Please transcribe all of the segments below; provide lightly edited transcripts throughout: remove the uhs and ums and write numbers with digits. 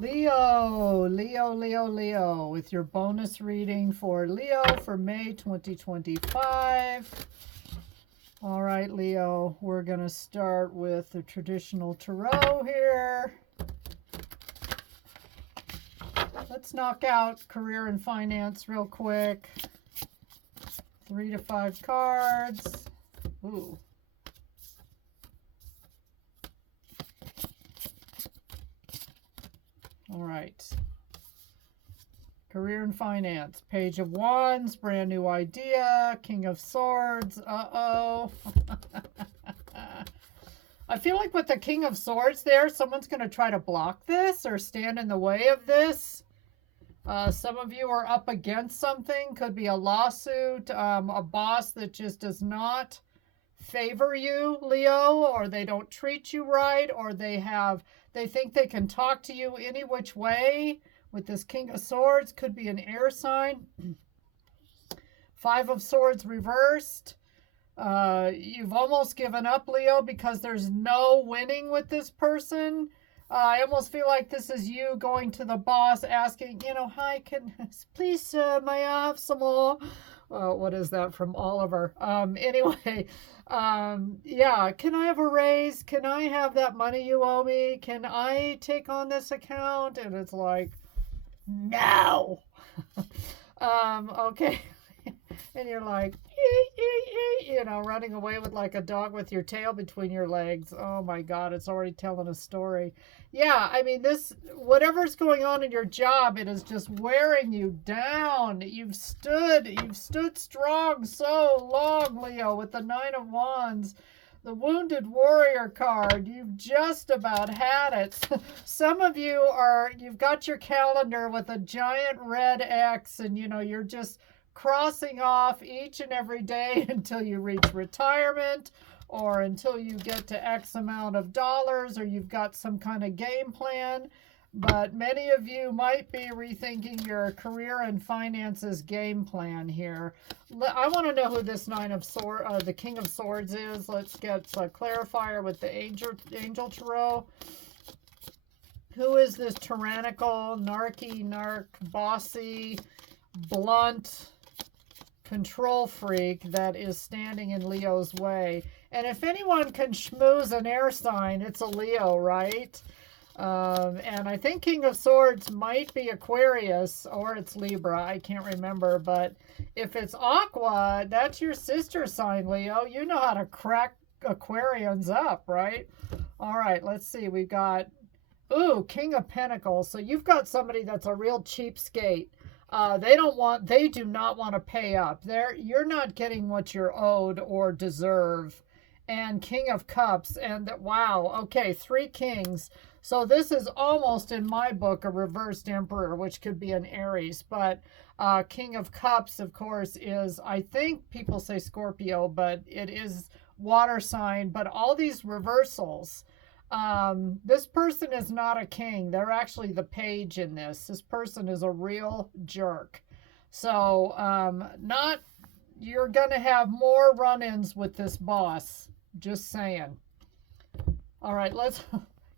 Leo, with your bonus reading for Leo for May 2025. All right, Leo, we're going to start with the traditional tarot here. Let's knock out career and finance real quick. 3 to 5 cards. Ooh. All right. Career and finance. Page of Wands, brand new idea. King of Swords. Uh-oh. I feel like with the King of Swords there, someone's going to try to block this or stand in the way of this. Some of you are up against something. Could be a lawsuit, a boss that just does not favor you, Leo, or they don't treat you right, or they think they can talk to you any which way. With this King of Swords, could be an air sign. 5 of Swords reversed. You've almost given up, Leo, because there's no winning with this person. I almost feel like this is you going to the boss asking, hi, please, sir, may I have some more? What is that from Oliver? Anyway, yeah, can I have a raise? Can I have that money you owe me? Can I take on this account? And it's like, no. Okay. And you're like, running away with like a dog with your tail between your legs. Oh my God, it's already telling a story. Yeah, I mean, whatever's going on in your job, it is just wearing you down. You've stood strong so long, Leo, with the 9 of Wands. The Wounded Warrior card, you've just about had it. Some of you you've got your calendar with a giant red X, and you're just crossing off each and every day until you reach retirement, or until you get to X amount of dollars, or you've got some kind of game plan. But many of you might be rethinking your career and finances game plan here. I want to know who this the King of Swords is. Let's get a clarifier with the Angel Tarot. Who is this tyrannical, bossy, blunt, control freak that is standing in Leo's way? And if anyone can schmooze an air sign, it's a Leo, right? And I think King of Swords might be Aquarius, or it's Libra. I can't remember. But if it's Aqua, that's your sister sign, Leo. You know how to crack Aquarians up, right? All right, let's see. We've got, King of Pentacles. So you've got somebody that's a real cheapskate. They do not want to pay up. You're not getting what you're owed or deserve. And King of Cups, and wow, okay, 3 kings. So this is almost, in my book, a reversed emperor, which could be an Aries. But King of Cups, of course, is, I think people say Scorpio, but it is water sign. But all these reversals, this person is not a king. They're actually the page in this. This person is a real jerk. So you're going to have more run-ins with this boss. Just saying. All right,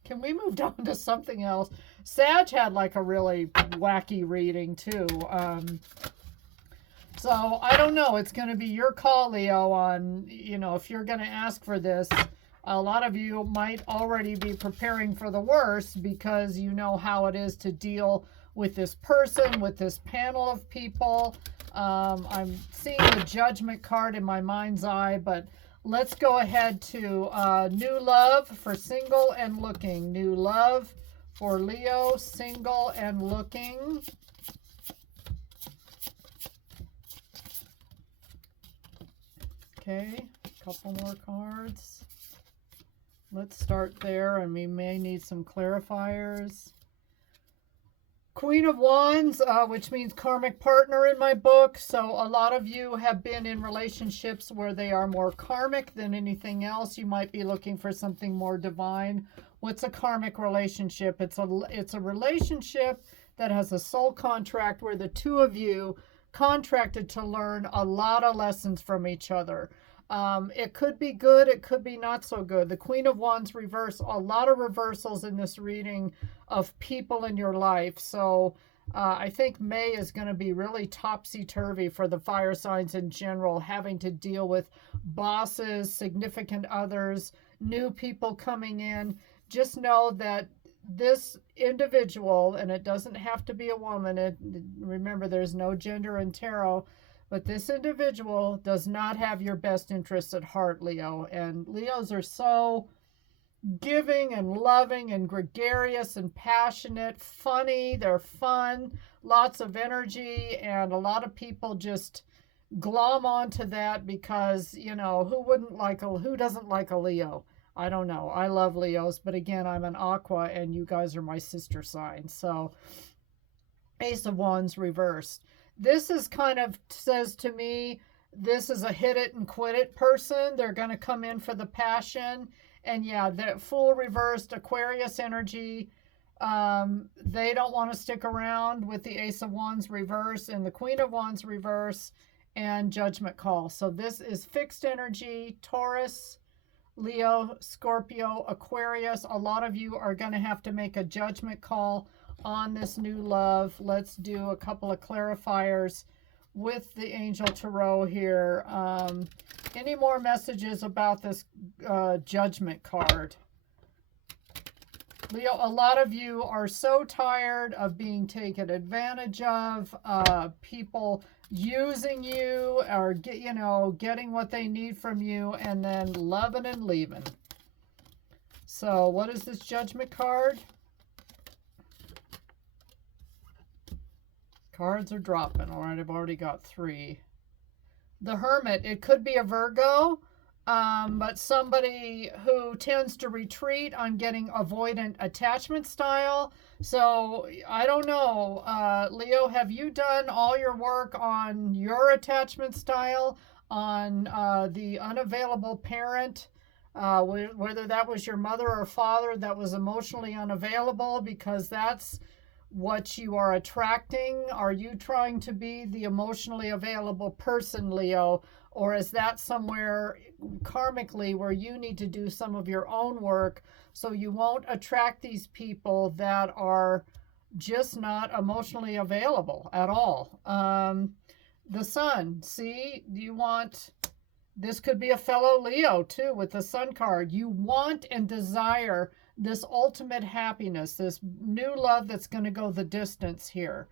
can we move on to something else? Sag had like a really wacky reading too. So I don't know. It's going to be your call, Leo, on, if you're going to ask for this. A lot of you might already be preparing for the worst because you know how it is to deal with this person, with this panel of people. I'm seeing the Judgment card in my mind's eye, but let's go ahead to new love for single and looking. New love for Leo, single and looking. Okay, a couple more cards. Let's start there, and we may need some clarifiers. Queen of Wands, which means karmic partner in my book. So a lot of you have been in relationships where they are more karmic than anything else. You might be looking for something more divine. What's a karmic relationship? It's a relationship that has a soul contract where the two of you contracted to learn a lot of lessons from each other. It could be good, it could be not so good. The Queen of Wands reverse, a lot of reversals in this reading of people in your life. So I think May is going to be really topsy-turvy for the fire signs in general, having to deal with bosses, significant others, new people coming in. Just know that this individual, and it doesn't have to be a woman, remember there's no gender in tarot, but this individual does not have your best interests at heart, Leo. And Leos are so giving and loving and gregarious and passionate, funny, they're fun, lots of energy, and a lot of people just glom onto that because, you know, who doesn't like a Leo? I don't know. I love Leos, but again, I'm an Aqua and you guys are my sister sign. So Ace of Wands reversed. This is kind of says to me, this is a hit it and quit it person. They're going to come in for the passion. And yeah, the Fool reversed, Aquarius energy. They don't want to stick around with the Ace of Wands reverse and the Queen of Wands reverse and Judgment Call. So this is fixed energy, Taurus, Leo, Scorpio, Aquarius. A lot of you are going to have to make a judgment call on this new love. Let's do a couple of clarifiers with the Angel Tarot here. Any more messages about this judgment card? Leo, a lot of you are so tired of being taken advantage of, people using you or getting what they need from you and then loving and leaving. So what is this judgment card? Cards are dropping. All right, I've already got 3. The Hermit, it could be a Virgo, but somebody who tends to retreat. I'm getting avoidant attachment style. So I don't know, Leo, have you done all your work on your attachment style, on the unavailable parent, whether that was your mother or father that was emotionally unavailable, because that's what you are attracting? Are you trying to be the emotionally available person, Leo? Or is that somewhere karmically where you need to do some of your own work so you won't attract these people that are just not emotionally available at all? The Sun, see, this could be a fellow Leo too with the Sun card. You want and desire this ultimate happiness, this new love that's going to go the distance here.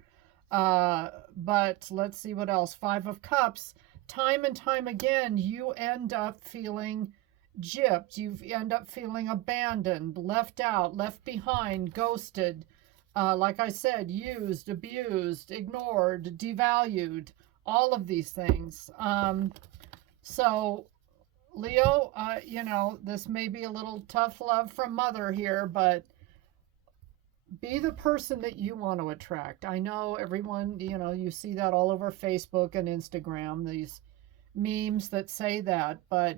But let's see what else. 5 of Cups. Time and time again, you end up feeling gypped. You end up feeling abandoned, left out, left behind, ghosted. Like I said, used, abused, ignored, devalued, all of these things. So Leo, this may be a little tough love from mother here, but be the person that you want to attract. I know everyone, you see that all over Facebook and Instagram, these memes that say that, but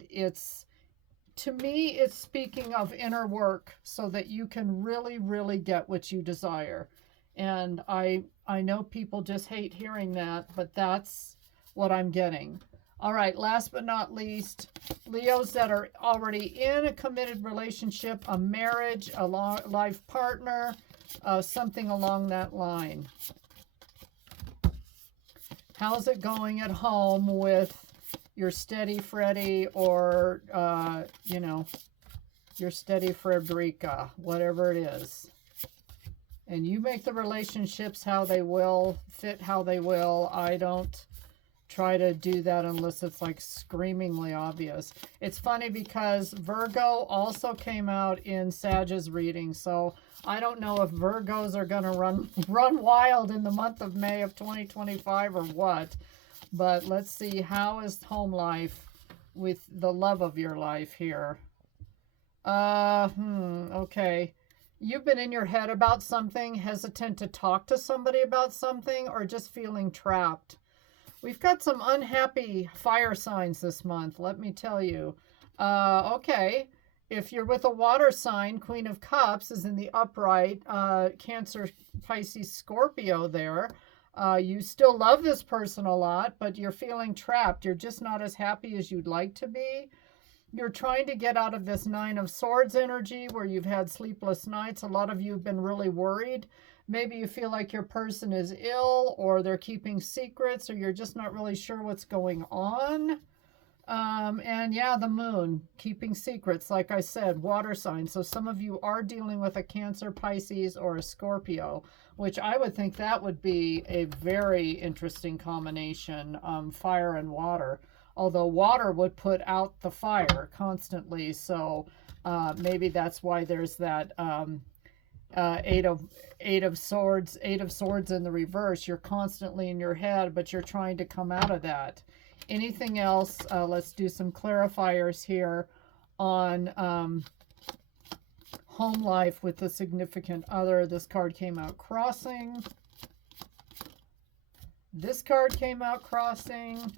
to me, it's speaking of inner work so that you can really, really get what you desire. And I know people just hate hearing that, but that's what I'm getting. All right, last but not least, Leos that are already in a committed relationship, a marriage, a life partner, something along that line. How's it going at home with your steady Freddy or, your steady Frederica, whatever it is? And you make the relationships how they will, fit how they will. I don't try to do that unless it's like screamingly obvious. It's funny because Virgo also came out in Sag's reading, so I don't know if Virgos are going to run wild in the month of May of 2025 or what. But let's see, how is home life with the love of your life here? Okay. You've been in your head about something, hesitant to talk to somebody about something, or just feeling trapped. We've got some unhappy fire signs this month, let me tell you. Okay, if you're with a water sign, Queen of Cups is in the upright, Cancer, Pisces, Scorpio there. You still love this person a lot, but you're feeling trapped. You're just not as happy as you'd like to be. You're trying to get out of this Nine of Swords energy where you've had sleepless nights. A lot of you have been really worried. Maybe you feel like your person is ill, or they're keeping secrets, or you're just not really sure what's going on. And yeah, the moon, keeping secrets, like I said, water sign. So some of you are dealing with a Cancer, Pisces, or a Scorpio, which I would think that would be a very interesting combination, fire and water. Although water would put out the fire constantly. So maybe that's why there's that eight of swords in the reverse. You're constantly in your head, but you're trying to come out of that. Anything else? Let's do some clarifiers here on home life with the significant other. This card came out crossing. This card came out crossing.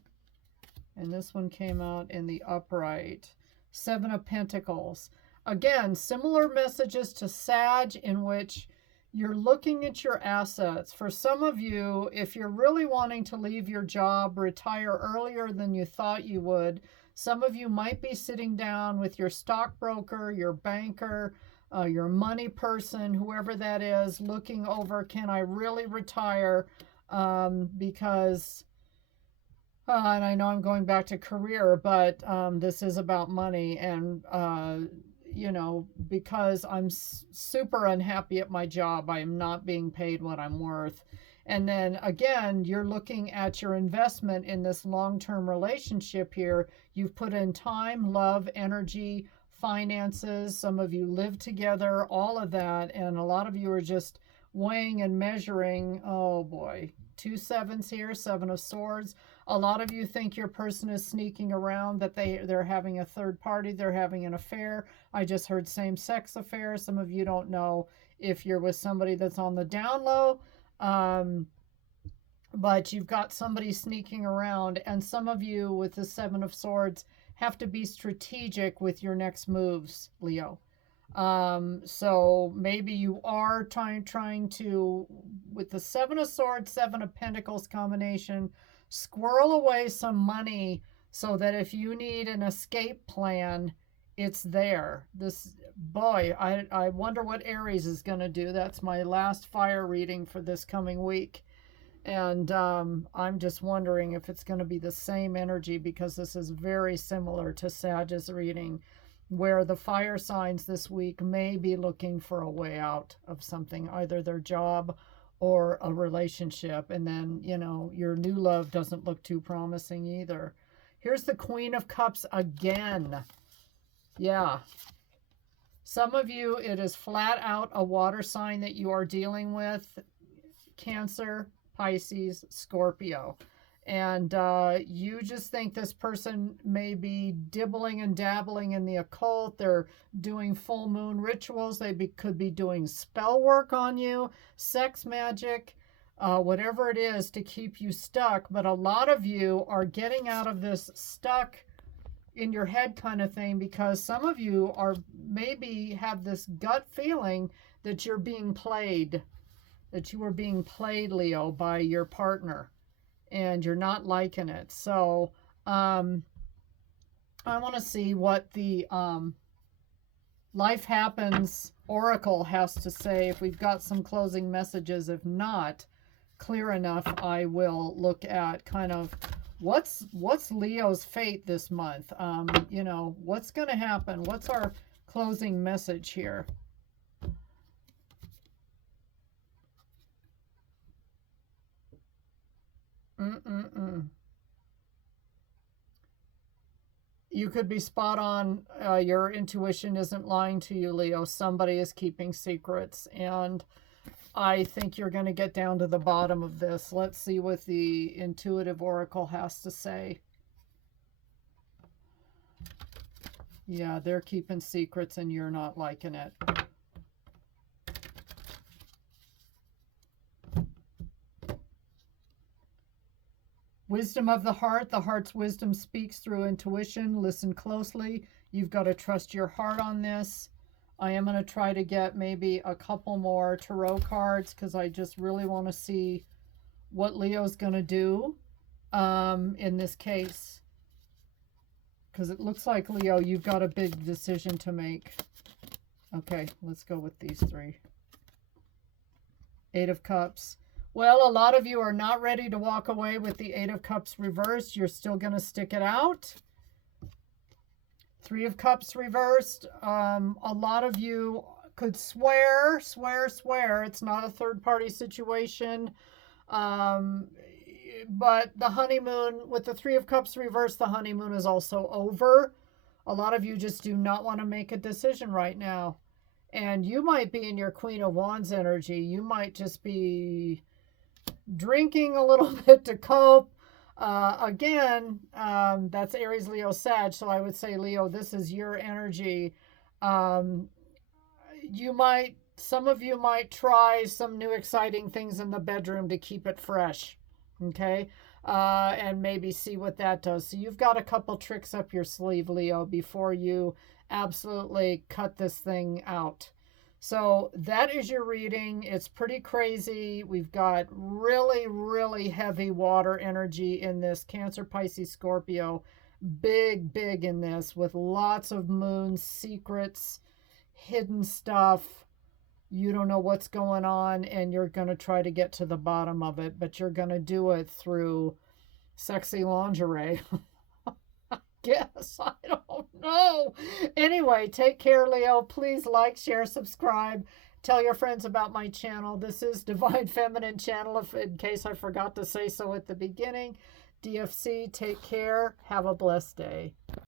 And this one came out in the upright. Seven of Pentacles. Again, similar messages to Sag, in which you're looking at your assets. For some of you, if you're really wanting to leave your job, retire earlier than you thought you would, some of you might be sitting down with your stockbroker, your banker, your money person, whoever that is, looking over, can I really retire? Because... and I know I'm going back to career, but this is about money. And, you know, because I'm super unhappy at my job, I am not being paid what I'm worth. And then again, you're looking at your investment in this long-term relationship here. You've put in time, love, energy, finances. Some of you live together, all of that. And a lot of you are just weighing and measuring. Oh boy, 2 sevens here, Seven of Swords. A lot of you think your person is sneaking around, that they're having a third party, they're having an affair. I just heard same-sex affair. Some of you don't know if you're with somebody that's on the down low, but you've got somebody sneaking around. And some of you with the Seven of Swords have to be strategic with your next moves, Leo. So maybe you are trying to, with the Seven of Swords, Seven of Pentacles combination, squirrel away some money so that if you need an escape plan, it's there. This, boy, I wonder what Aries is going to do. That's my last fire reading for this coming week. And I'm just wondering if it's going to be the same energy, because this is very similar to Sag's reading, where the fire signs this week may be looking for a way out of something, either their job or a relationship. And then, you know, your new love doesn't look too promising either. Here's the Queen of Cups again. Yeah. Some of you, it is flat out a water sign that you are dealing with. Cancer, Pisces, Scorpio. And you just think this person may be dibbling and dabbling in the occult. They're doing full moon rituals. They could be doing spell work on you, sex magic, whatever it is to keep you stuck. But a lot of you are getting out of this stuck in your head kind of thing, because some of you are maybe have this gut feeling that you're being played, that you are being played, Leo, by your partner. And you're not liking it. So I want to see what the Life Happens Oracle has to say. If we've got some closing messages. If not clear enough, I will look at kind of what's Leo's fate this month. You know, what's going to happen? What's our closing message here? You could be spot on. Your intuition isn't lying to you, Leo. Somebody is keeping secrets, and I think you're going to get down to the bottom of this. Let's see what the intuitive oracle has to say. Yeah, they're keeping secrets and you're not liking it. Wisdom of the heart. The heart's wisdom speaks through intuition. Listen closely. You've got to trust your heart on this. I am going to try to get maybe a couple more tarot cards, because I just really want to see what Leo's going to do in this case. Because it looks like, Leo, you've got a big decision to make. Okay, let's go with these three. Eight of Cups. Well, a lot of you are not ready to walk away with the Eight of Cups reversed. You're still going to stick it out. Three of Cups reversed. A lot of you could swear. It's not a third-party situation. But the honeymoon, with the Three of Cups reversed, the honeymoon is also over. A lot of you just do not want to make a decision right now. And you might be in your Queen of Wands energy. You might just be drinking a little bit to cope. Again, that's Aries, Leo, Sag. So I would say, Leo, this is your energy. Some of you might try some new exciting things in the bedroom to keep it fresh. Okay. And maybe see what that does. So you've got a couple tricks up your sleeve, Leo, before you absolutely cut this thing out. So that is your reading. It's pretty crazy. We've got really, really heavy water energy in this Cancer, Pisces, Scorpio. Big in this, with lots of moons, secrets, hidden stuff. You don't know what's going on, and you're going to try to get to the bottom of it, but you're going to do it through sexy lingerie. Guess. I don't know. Anyway, take care, Leo. Please like, share, subscribe. Tell your friends about my channel. This is Divine Feminine Channel, in case I forgot to say so at the beginning. DFC, take care. Have a blessed day.